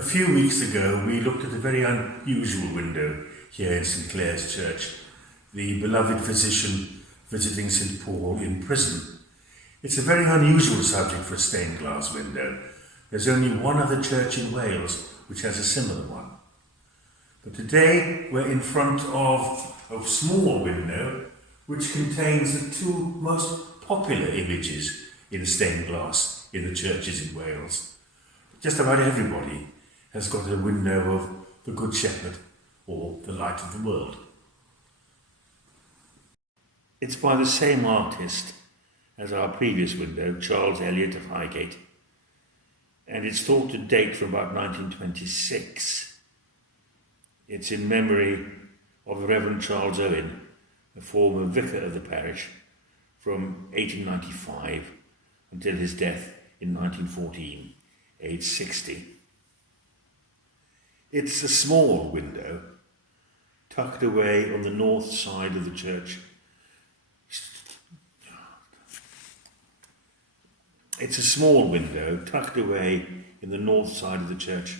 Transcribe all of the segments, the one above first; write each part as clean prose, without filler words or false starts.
A few weeks ago, we looked at a very unusual window here in St Clair's Church, the beloved physician visiting St Paul in prison. It's a very unusual subject for a stained glass window. There's only one other church in Wales which has a similar one. But today we're in front of a small window which contains the two most popular images in stained glass in the churches in Wales. Just about everybody has got a window of the Good Shepherd or the Light of the World. It's by the same artist as our previous window, Charles Eliot of Highgate, and it's thought to date from about 1926. It's in memory of the Reverend Charles Owen, a former vicar of the parish, from 1895 until his death in 1914, aged 60. It's a small window tucked away on the north side of the church. It's a small window tucked away in the north side of the church,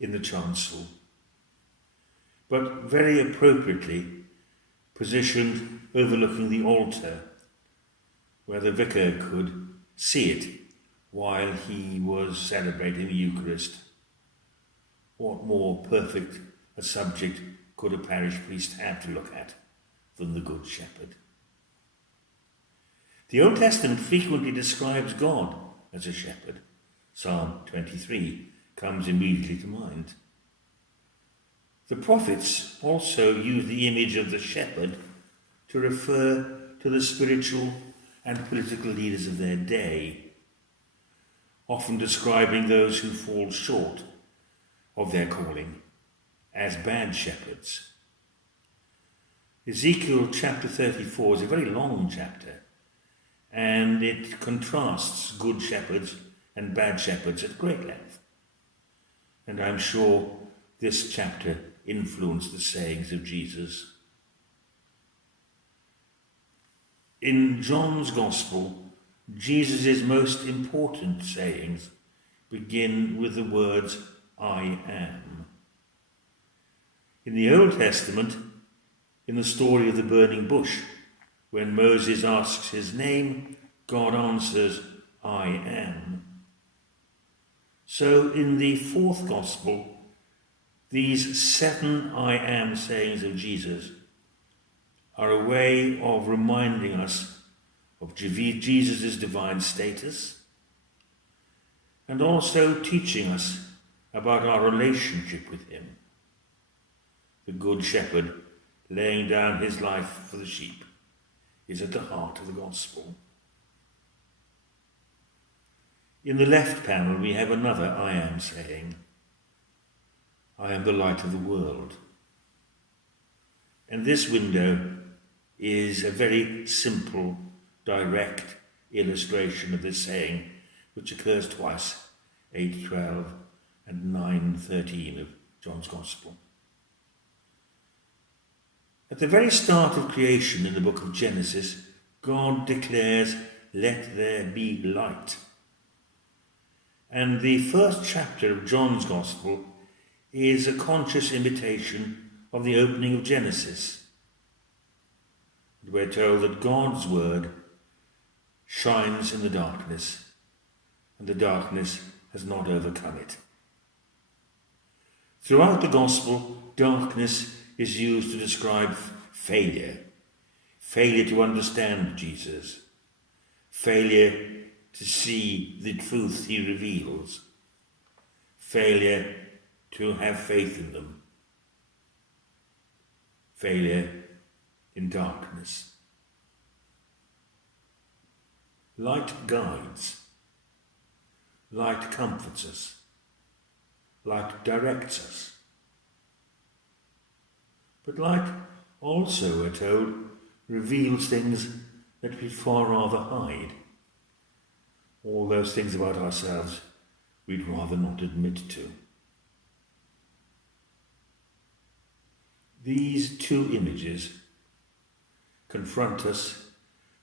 in the chancel, but very appropriately positioned overlooking the altar, where the vicar could see it while he was celebrating the Eucharist. What more perfect a subject could a parish priest have to look at than the Good Shepherd? The Old Testament frequently describes God as a shepherd. Psalm 23 comes immediately to mind. The prophets also use the image of the shepherd to refer to the spiritual and political leaders of their day, often describing those who fall short of their calling as bad shepherds. Ezekiel chapter 34 is a very long chapter, and it contrasts good shepherds and bad shepherds at great length. And I'm sure this chapter influenced the sayings of Jesus. In John's Gospel, Jesus' most important sayings begin with the words, I am. In the Old Testament, in the story of the burning bush, when Moses asks his name, God answers, I am. So in the fourth Gospel, these 7 I am sayings of Jesus are a way of reminding us of Jesus' divine status and also teaching us about our relationship with him. The Good Shepherd, laying down his life for the sheep, is at the heart of the Gospel. In the left panel we have another I am saying. I am the light of the world. And this window is a very simple, direct illustration of this saying, which occurs twice, 8:12 and 9:13 of John's Gospel. At the very start of creation in the book of Genesis, God declares, let there be light. And the first chapter of John's Gospel is a conscious imitation of the opening of Genesis. We're told that God's word shines in the darkness, and the darkness has not overcome it. Throughout the Gospel, darkness is used to describe failure to understand Jesus, failure to see the truth he reveals, failure to have faith in them, failure in darkness. Light guides, light comforts us, light directs us. But light also, we're told, reveals things that we'd far rather hide. All those things about ourselves we'd rather not admit to. These two images confront us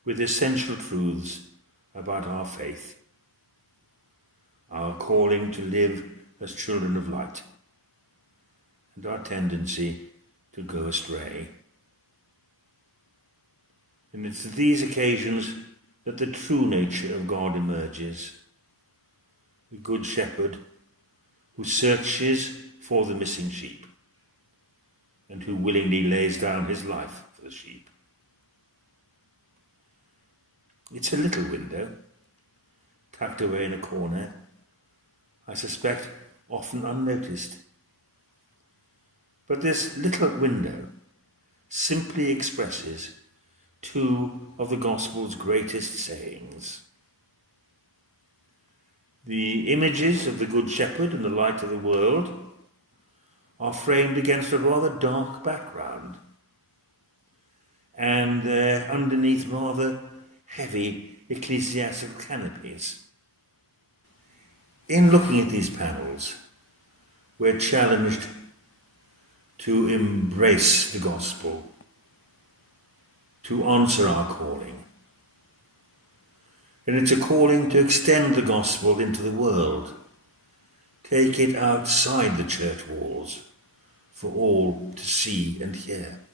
with essential truths about our faith, our calling to live as children of light, and our tendency to go astray. And it's at these occasions that the true nature of God emerges. The Good Shepherd who searches for the missing sheep and who willingly lays down his life for the sheep. It's a little window, tucked away in a corner, I suspect often unnoticed. But this little window simply expresses two of the Gospel's greatest sayings. The images of the Good Shepherd and the light of the world are framed against a rather dark background, and underneath rather heavy ecclesiastical canopies. In looking at these panels, we're challenged to embrace the gospel, to answer our calling. And it's a calling to extend the gospel into the world, take it outside the church walls for all to see and hear.